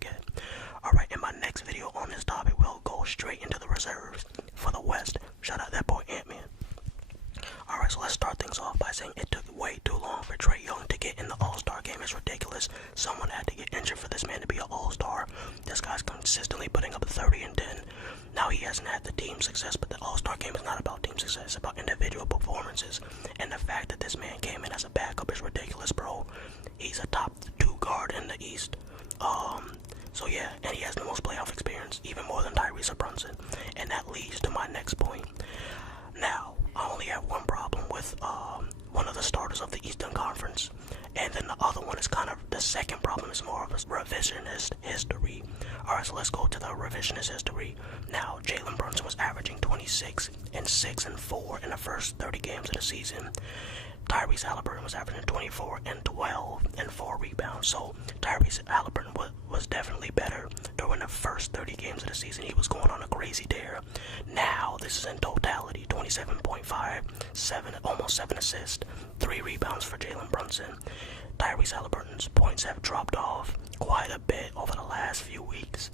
get. Alright, in my next video on this topic, we'll go straight into the reserves for the West. Shout out that boy Ant-Man. Alright, so let's start things off by saying it took way too long for Trae Young to get in the All-Star game. It's ridiculous. Someone had to get injured for this man to be an All-Star. This guy's consistently putting up 30 and 10. Now he hasn't had the team success, but the All-Star game is not about team success. It's about individual performances. And the fact that this man came in as a backup is ridiculous, bro. He's a top 2 guard in the East. So yeah, and he has the most playoff experience, even more than Tyrese Brunson. And that leads to my next point. Now, I only have one problem with one of the starters of the Eastern Conference, and then the other one is kind of, the second problem is more of a revisionist history. Alright, so let's go to the revisionist history. Now, Jalen Brunson was averaging 26 and 6 and 4 in the first 30 games of the season. Tyrese Halliburton was averaging 24 and 12 and 4 rebounds. So Tyrese Halliburton was definitely better during the first 30 games of the season. He was going on a crazy tear. Now this is in totality: 27.5, almost 7 assists, 3 rebounds for Jalen Brunson. Tyrese Halliburton's points have dropped off quite a bit over the last few weeks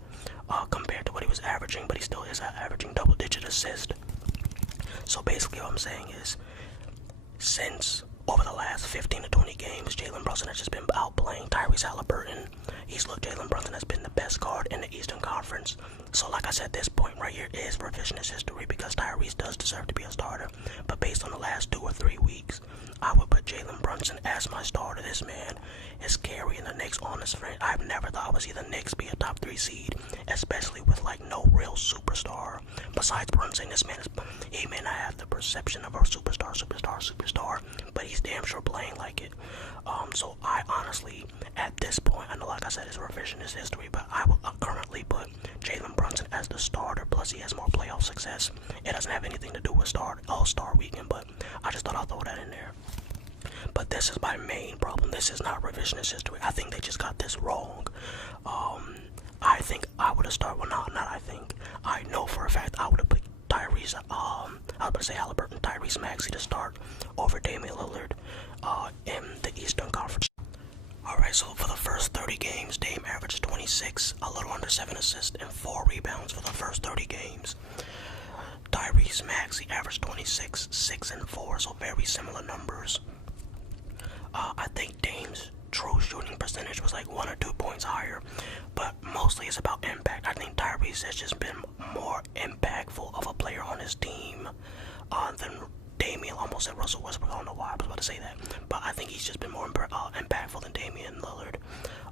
compared to what he was averaging, but he still is averaging double-digit assists. So basically what I'm saying is, since over the last 15 to 20 games, Jalen Brunson has just been outplaying Tyrese Halliburton. Jalen Brunson has been the best guard in the Eastern Conference. So like I said, this point right here is revisionist history because Tyrese does deserve to be a starter. But based on the last 2 or 3 weeks, I would put Jalen Brunson as my starter. This man is carrying the Knicks on his front. I've never thought I would see the Knicks be a top 3 seed, especially with like no real superstar. Besides Brunson, this man he may not have the perception of a superstar, but he's damn sure playing like it. So I honestly, at this point, I know like I said it's revisionist history, but I will currently put Jalen Brunson as the starter, plus he has more playoff success. It doesn't have anything to do with All-Star weekend, but I just thought I'd throw that in there. But this is my main problem. This is not revisionist history. I think they just got this wrong. I think I would have started, well, not I think. I know for a fact I would have picked Tyrese, I was about to say Halliburton, Tyrese Maxey to start over Damian Lillard in the Eastern Conference. Alright, so for the first 30 games, Dame averaged 26, a little under 7 assists, and 4 rebounds for the first 30 games. Tyrese Maxey averaged 26, 6 and 4, so very similar numbers. I think Dame's true shooting percentage was like 1 or 2 points higher, but mostly it's about impact. I think Tyrese has just been more impactful of a player on his team than Damian. Almost said Russell Westbrook. I don't know why I was about to say that, but I think he's just been more impactful than Damian Lillard.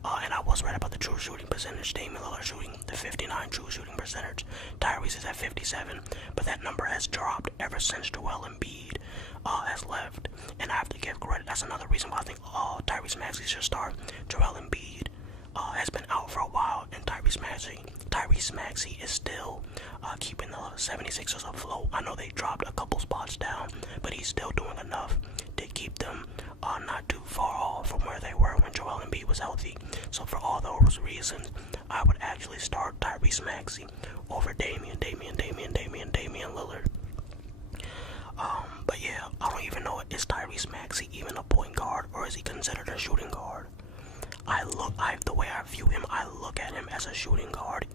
And I was right about the true shooting percentage. Damian Lillard shooting the 59 true shooting percentage. Tyrese is at 57, but that number has dropped ever since Joel Embiid has left. And I have to give credit. That's another reason why I think Tyrese Maxey should start. Joel Embiid has been out for a while, and Tyrese Maxey is still keeping the 76ers afloat. I know they dropped a couple spots down, but he's still doing enough to keep them not too far off from where they were when Joel Embiid was healthy. So for all those reasons, I would actually start Tyrese Maxey over Damian Lillard. But yeah, I don't even know, is Tyrese Maxey even a point guard, or is he considered a shooting guard? The way I view him, I look at him as a shooting guard,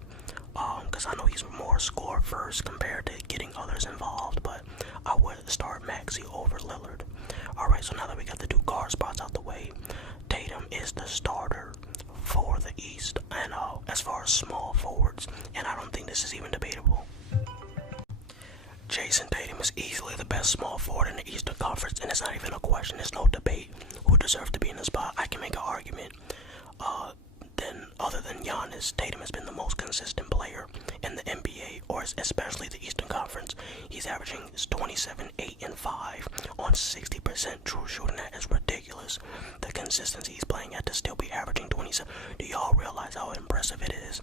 because I know he's more score first compared to getting others involved, but I would start Maxey over Lillard. Alright, so now that we got the 2 guard spots out the way, Tatum is the starter for the East, and as far as small forwards, and I don't think this is even debatable. Jason Tatum is easily the best small forward in the Eastern Conference, and it's not even a question. There's no debate who deserves to be in the spot. I can make an argument. Then, other than Giannis, Tatum has been the most consistent player in the NBA, or especially the Eastern Conference. He's averaging 27, 8, and 5 on 60% true shooting. That is ridiculous. The consistency he's playing at to still be averaging 27. Do y'all realize how impressive it is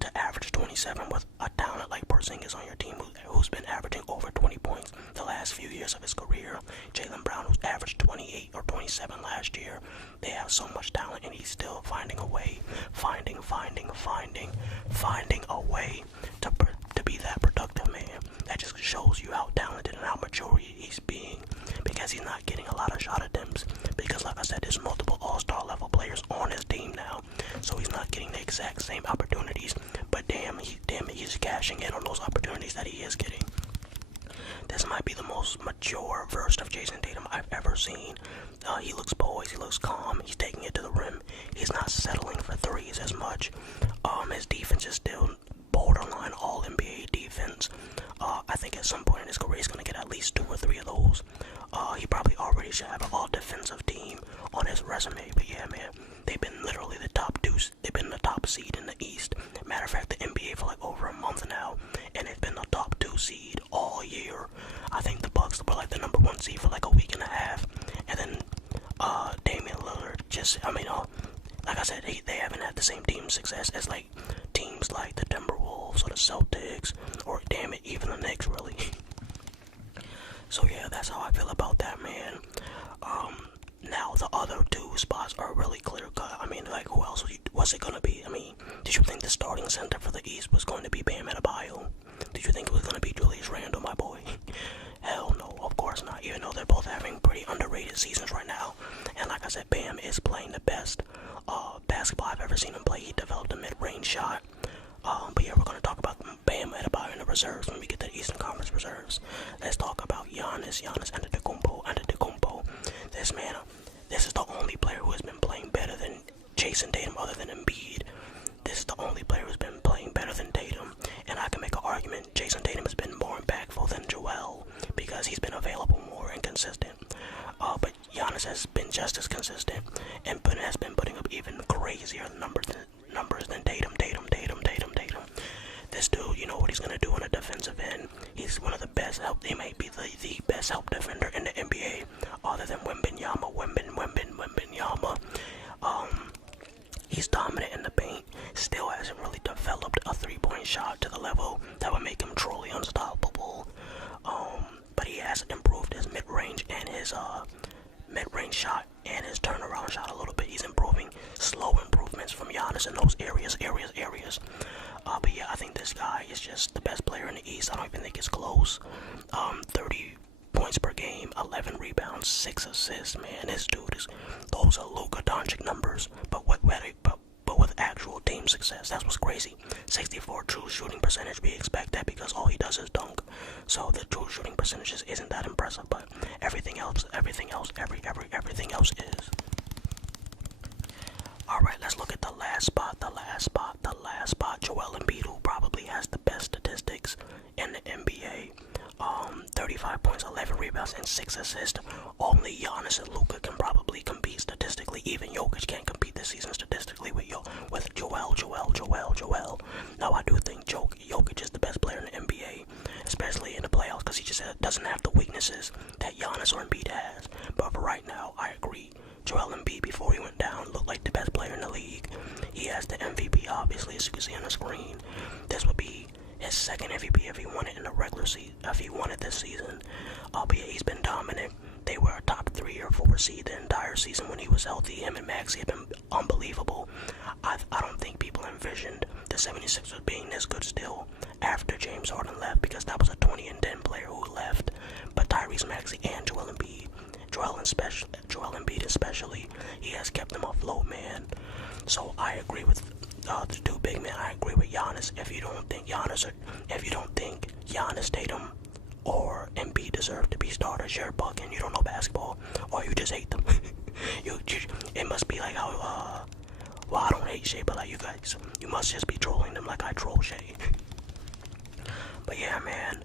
to average 27 with a talent like Porzingis on your team who's been averaging over 20 points the last few years of his career? Jaylen Brown, who's averaged 28 or 27 last year. They have so much talent, and he's still finding a way, finding a way to be that productive man. That just shows you how talented and how mature he's being, because he's not getting a lot of shot attempts, because like I said, there's multiple all-star level players on his team now, so he's not getting exact same opportunities, but damn it, he's cashing in on those opportunities that he is getting. This might be the most mature version of Jason Tatum I've ever seen. He looks poised, he looks calm, he's taking it to the rim. He's not settling for threes as much. His defense is still borderline all-NBA defense. I think at some point in his career he's going to get at least 2 or 3 of those. He probably already should have an all-defensive team on his resume. But yeah, man, they've been literally the top 2. They've been the top seed in the East. Matter of fact, the NBA for like over a month now, and they've been the top 2 seed all year. I think the Bucks were like the number 1 seed for like a week and a half, and then Damian Lillard like I said, they haven't had the same team success as like teams like the Timberwolves or the Celtics, or damn it, even the Knicks, really. So yeah, that's how I feel about that, man. Now the other 2 spots are really clear cut. I mean, like, who else was it gonna be? I mean, did you think the starting center for the East was going to be Bam Adebayo? Did you think it was gonna be Julius Randle, my boy? Hell no, of course not. Even though they're both having pretty underrated seasons right now, and like I said, Bam is playing the best basketball I've ever seen him play. He developed a mid-range shot. But yeah, we're gonna talk about Bam Adebayo in the reserves when we get to the Eastern Conference reserves. Let's talk about Giannis Antetokounmpo. This is the only player who has been playing better than Jason Tatum other than Embiid. This is the only player who's been playing better than Tatum, and I can make an argument Jason Tatum has been more impactful than Joel because he's been available more and consistent. But Giannis has been just as consistent and has been putting up even crazier numbers than Tatum. This dude, you know what he's gonna do on the defensive end. He's one of the best help. He may be the best help defender in the NBA, other than Wembanyama. He's dominant in the paint. Still hasn't really developed a 3-point shot to the level that would make him truly unstoppable. But he has improved his mid-range and his mid-range shot and his turnaround shot a little bit. He's improving, slow improvements from Giannis in those areas. But yeah, I think this guy is just the best player in the East. I don't even think it's close. 30 points per game, 11 rebounds, 6 assists. Man, this dude those are Luka Doncic numbers, but with actual team success. That's what's crazy. 64 true shooting percentage. We expect that because all he does is dunk. So the true shooting percentages isn't that impressive, but everything else is. Alright, let's look at the last spot. Joel Embiid, who probably has the best statistics in the NBA. 35 points, 11 rebounds, and 6 assists. Only Giannis and Luka can probably compete statistically. Even Jokic can't compete this season statistically with Joel. Now, I do think Jokic is the best player in the NBA, especially in the playoffs, because he just doesn't have the weaknesses that Giannis or Embiid has. But for right now, I agree. Joel Embiid, before he went down, looked like the best player in the league. He has the MVP, obviously, as you can see on the screen. This would be his second MVP if he won it in the regular season, if he won it this season. Albeit he's been dominant. They were a top 3 or 4 seed the entire season when he was healthy. Him and Maxey have been unbelievable. I don't think people envisioned the 76ers being this good still after James Harden left, because that was a 20-10 player who left. But Tyrese Maxey and Joel Embiid especially, he has kept them afloat, man. So I agree with the 2 big men. I agree with Giannis. If you don't think Giannis, Tatum, or Embiid deserve to be starters, you're bugging. You don't know basketball, or you just hate them. It must be like how well, I don't hate Shea, but like you must just be trolling them like I troll Shea. But yeah, man.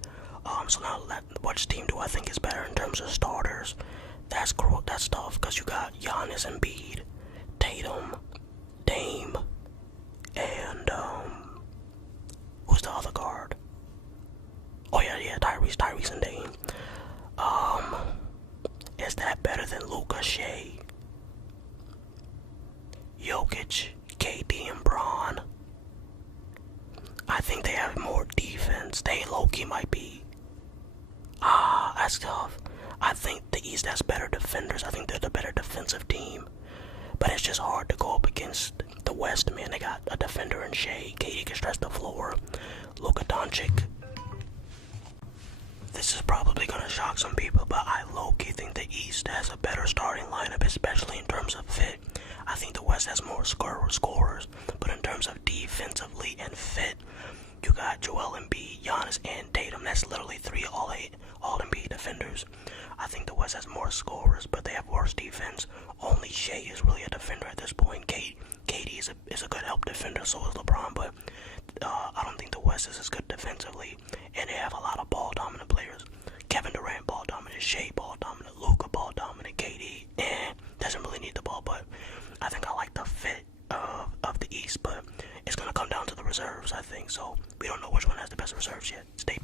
So now, which team do I think is better in terms of starters? That's tough, because you got Giannis, Embiid, Tatum, Dame, and who's the other guard? Oh yeah, Tyrese and Dame. Is that better than Luka, Shea, Jokic, KD, and Bron? I think they have more defense. They low-key might be. That's tough. I think the East has better defenders. I think they're the better defensive team. But it's just hard to go up against the West, man. They got a defender in Shea. KD can stretch the floor. Luka Doncic. This is probably going to shock some people, but I low-key think the East has a better starting lineup, especially in terms of fit. I think the West has more scorers, but in terms of defensively and fit. You got Joel Embiid, Giannis, and Tatum. That's literally three all-NBA defenders. I think the West has more scorers, but they have worse defense. Only Shea is really a defender at this point. KD is a good help defender, so is LeBron, but I don't think the West is as good defensively, and they have a lot of ball-dominant players. Kevin Durant, ball-dominant. Shea, ball-dominant. Luka, ball-dominant. KD, doesn't really need the ball, but I think I like the fit of the East, but it's going to come down to the reserves, I think, so we don't know which one has the best reserves yet. Stay